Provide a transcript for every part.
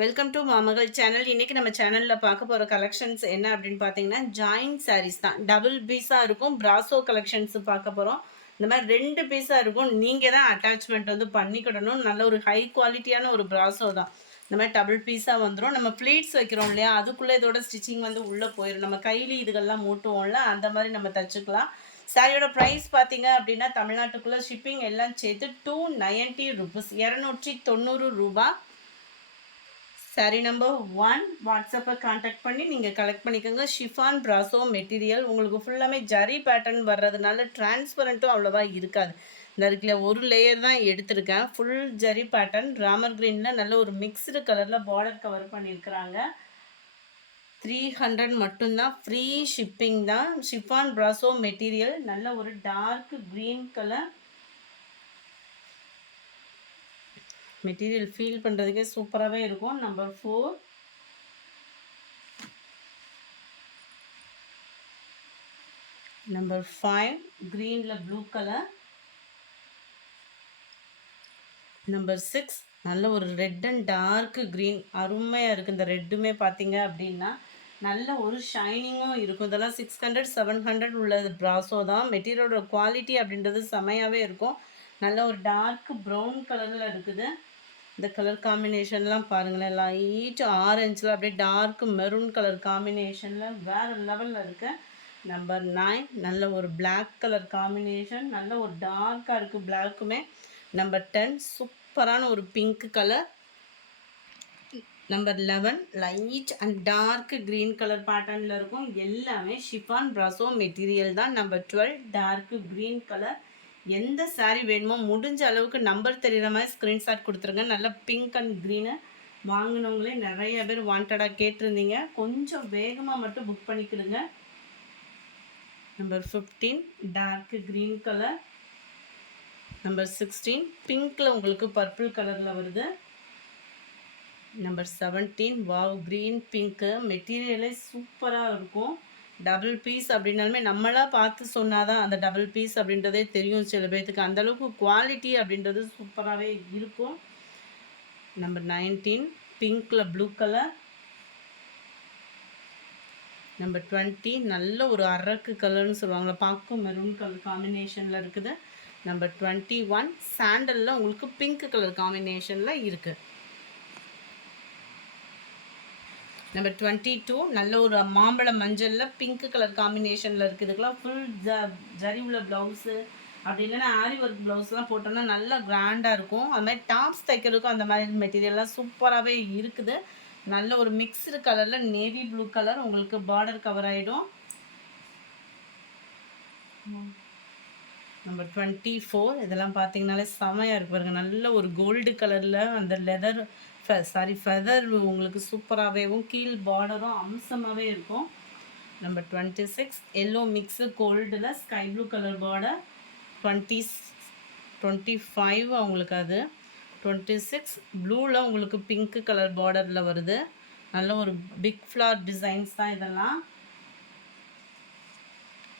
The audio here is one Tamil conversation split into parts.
Welcome to மாமகள் channel. இன்னைக்கு நம்ம சேனலில் பார்க்க போகிற கலெக்ஷன்ஸ் என்ன அப்படின்னு பார்த்தீங்கன்னா ஜாயின் சாரீஸ் தான். டபுள் பீஸாக இருக்கும். பிராசோ கலெக்ஷன்ஸ் பார்க்க போகிறோம். இந்த மாதிரி 2 பீஸாக இருக்கும். நீங்கள் தான் அட்டாச்மெண்ட் வந்து பண்ணிக்கிடணும். நல்ல ஒரு ஹை குவாலிட்டியான ஒரு பிராசோ தான். இந்த மாதிரி டபுள் பீஸாக வந்துடும். நம்ம ஃப்ளீட்ஸ் வைக்கிறோம் இல்லையா, அதுக்குள்ளே இதோட ஸ்டிச்சிங் வந்து உள்ளே போயிடும். நம்ம கையில் இதுகள்லாம் மூட்டுவோம்ல, அந்த மாதிரி நம்ம தச்சுக்கலாம். சாரியோட ப்ரைஸ் பார்த்தீங்க அப்படின்னா தமிழ்நாட்டுக்குள்ளே ஷிப்பிங் எல்லாம் சேர்த்து 290 rupees, 290 ரூபா. சாரி நம்பர் 1 வாட்ஸ்அப்பை காண்டாக்ட் பண்ணி நீங்கள் கலெக்ட் பண்ணிக்கோங்க. ஷிஃபான் பிராசோ மெட்டீரியல் உங்களுக்கு ஃபுல்லாமே ஜரி பேட்டர்ன் வர்றதுனால டிரான்ஸ்பரண்ட்டும் அவ்வளோவா இருக்காது. இந்த இருக்குல்ல ஒரு லேயர் தான் எடுத்திருக்கேன். ஃபுல் ஜரி பேட்டர்ன் ராமர் க்ரீனில் நல்ல ஒரு மிக்ஸ்டு கலரில் பார்டர் கவர் பண்ணியிருக்கிறாங்க. 300 மட்டும்தான். ஃப்ரீ ஷிப்பிங் தான். ஷிஃபான் பிராசோ மெட்டீரியல் நல்ல ஒரு dark green colour material feel பண்ணுறதுக்கே சூப்பராகவே இருக்கும். நம்பர் 4 நம்பர் 5 க்ரீனில் ப்ளூ கலர். நம்பர் 6 நல்ல ஒரு ரெட் அண்ட் டார்க் க்ரீன் அருமையாக இருக்குது. இந்த ரெட்டுமே பார்த்தீங்க அப்படின்னா நல்ல ஒரு ஷைனிங்கும் இருக்கும். இதெல்லாம் 600 700 உள்ளது ப்ராசோ தான். மெட்டீரியலோட குவாலிட்டி அப்படின்றது செமையாகவே இருக்கும். நல்ல ஒரு டார்க் ப்ரௌன் கலரில் இருக்குது. இந்த கலர் காம்பினேஷன்லாம் பாருங்களேன், லைட் ஆரஞ்சில் அப்படியே டார்க் மெரூன் கலர் காம்பினேஷனில் வேறு லெவலில் இருக்குது. நம்பர் 9 நல்ல ஒரு பிளாக் கலர் காம்பினேஷன், நல்ல ஒரு டார்க்காக இருக்குது பிளாக்குமே. நம்பர் 10 சூப்பரான ஒரு pink colour. Number 11 light and dark green colour பேட்டர்னில் இருக்கும். எல்லாமே ஷிஃபான் பிராசோ மெட்டீரியல் தான். Number 12 dark green colour. எந்த சாரீ வேணுமோ முடிஞ்ச அளவுக்கு நம்பர் தெரிகிற மாதிரி ஸ்க்ரீன்ஷாட் கொடுத்துருங்க. நல்லா பிங்க் அண்ட் க்ரீனு வாங்கினவங்களே நிறைய பேர் வாண்டடாக கேட்டிருந்தீங்க. கொஞ்சம் வேகமாக மட்டும் புக் பண்ணிக்கிடுங்க. Number 15 dark green colour. Number 16 பிங்க்கில் உங்களுக்கு பர்பிள் கலரில் வருது. Number 17 wow green pink. மெட்டீரியலே சூப்பராக இருக்கும். டபுள் பீஸ் அப்படின்னாலுமே நம்மளாக பார்த்து சொன்னால் தான் அந்த டபுள் பீஸ் அப்படின்றதே தெரியும் சில பேர்த்துக்கு. அந்தளவுக்கு குவாலிட்டி அப்படின்றது சூப்பராகவே இருக்கும். நம்பர் 19 பிங்க்கில் ப்ளூ கலர். நம்பர் 20 நல்ல ஒரு அரக்கு கலர்னு சொல்லுவாங்களே, பார்க்கும் மெரூன் கலர் காம்பினேஷனில் இருக்குது. நம்பர் 21 சாண்டலில் உங்களுக்கு பிங்க் கலர் காம்பினேஷனில் இருக்குது. நம்பர் 22 நல்ல ஒரு மாம்பழ மஞ்சளில் பிங்க் கலர் காம்பினேஷனில் இருக்குது. இதுக்கெல்லாம் ஃபுல் ஜரி உள்ள ப்ளவுஸு அப்படி இல்லைன்னா ஆரி ஒர்க் ப்ளவுஸ்லாம் போட்டோம்னா நல்லா கிராண்டாக இருக்கும். அது மாதிரி டாப்ஸ் தைக்கிறதுக்கும் அந்த மாதிரி மெட்டீரியல்லாம் சூப்பராகவே இருக்குது. நல்ல ஒரு மிக்ஸ்டு கலரில் நேவி ப்ளூ கலர் உங்களுக்கு பார்டர் கவர் ஆகிடும். நம்பர் 24 இதெல்லாம் பார்த்தீங்கனாலே செமையாக இருக்கு பாருங்கள். நல்ல ஒரு கோல்டு கலரில் அந்த லெதர் ஃபெதர் உங்களுக்கு சூப்பராகவேவும் கீழ் பார்டரும் அம்சமாகவே இருக்கும். நம்பர் 26 எல்லோ மிக்ஸு கோல்டில் ஸ்கை ப்ளூ கலர் பார்டர். 25 அவங்களுக்கு அது. 26 ப்ளூவில் உங்களுக்கு பிங்க் கலர் பார்டரில் வருது. நல்ல ஒரு பிக் ஃப்ளார் டிசைன்ஸ் தான் இதெல்லாம்.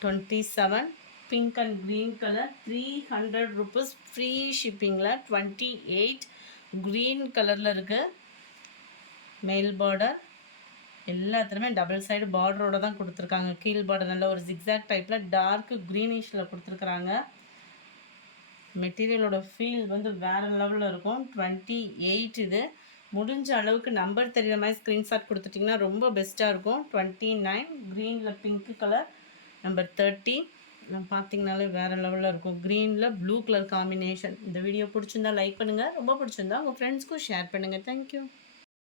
27 pink and green colour 300 rupees free ஷிப்பிங்கில். 28 க்ரீன் கலரில் இருக்குது. மேல் பார்டர் எல்லாத்துலேயுமே டபுள் சைடு பார்டரோடு தான் கொடுத்துருக்காங்க. கீழ் பார்டர் நல்ல ஒரு ஜிக்ஸாக் டைப்பில் டார்க் க்ரீனிஷில் கொடுத்துருக்குறாங்க. மெட்டீரியலோட ஃபீல் வந்து வேறு லெவலில் இருக்கும். 28 இது. முடிஞ்ச அளவுக்கு நம்பர் தெரிகிற மாதிரி ஸ்க்ரீன்ஷாட் கொடுத்துட்டிங்கன்னா ரொம்ப பெஸ்ட்டாக இருக்கும். 29 க்ரீனில் பிங்க் கலர். நம்பர் 30 பார்த்தீங்கனாலே வேறு லெவலில் இருக்கும். க்ரீனில் ப்ளூ கலர் காம்பினேஷன். இந்த வீடியோ பிடிச்சிருந்தா லைக் பண்ணுங்கள். ரொம்ப பிடிச்சிருந்தா உங்கள் ஃப்ரெண்ட்ஸ்க்கும் ஷேர் பண்ணுங்கள். தேங்க்யூ.